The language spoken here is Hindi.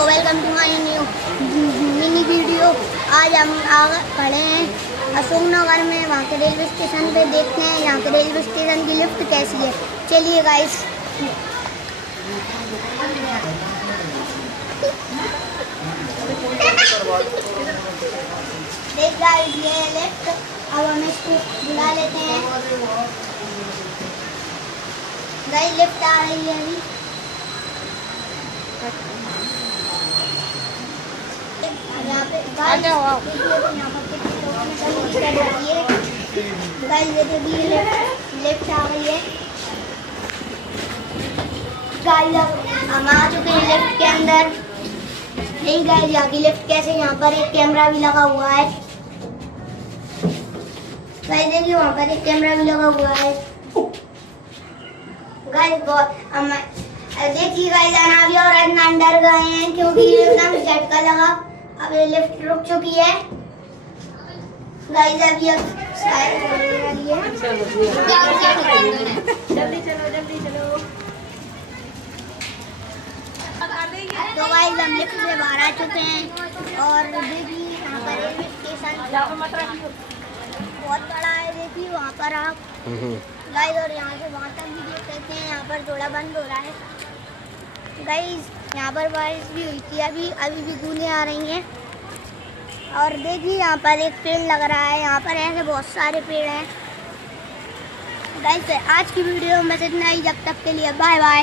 Hello welcome to my new mini video. आज हम खड़े हैं अशोकनगर में, वहाँ के रेलवे स्टेशन पे। देखते हैं यहाँ के रेलवे स्टेशन की लिफ्ट कैसी है। चलिए गाइस। देख गाइस, ये है लिफ्ट। अब हम इसको बुला लेते हैं। गाइस लिफ्ट आ रही है अभी। यहाँ पे गाइस ये देखिए लिफ्ट आ गई है। गाइस हम आ चुके हैं लिफ्ट के अंदर। नहीं गाइस, यहाँ की लिफ्ट कैसे, यहाँ पर एक कैमरा भी लगा हुआ है। गाइस देखिए वहाँ पर एक कैमरा भी लगा हुआ है। गाइस देखिए गाइस अनाभी और अदनान डर गए हैं क्योंकि एकदम झटका लगा। अब ये लिफ्ट रुक चुकी है। गाइस अभी अब शायद होने वाली है। जल्दी चलो। तो गाइस हम लिफ्ट से बाहर आ चुके हैं और देखिए यहाँ पर रेलवे स्टेशन बहुत बड़ा है। देखिए वहाँ पर आप गाइस, और यहाँ से वहाँ तक भी देख सकते हैं। यहाँ पर थोड़ा बंद हो रहा है गाइस। यहाँ पर बारिश भी हुई थी, अभी भी बूंदें आ रही हैं। और देखिए यहाँ पर एक पेड़ लग रहा है। यहाँ पर ऐसे बहुत सारे पेड़ हैं गाइस। आज की वीडियो में इतना ही। जब तक के लिए बाय बाय।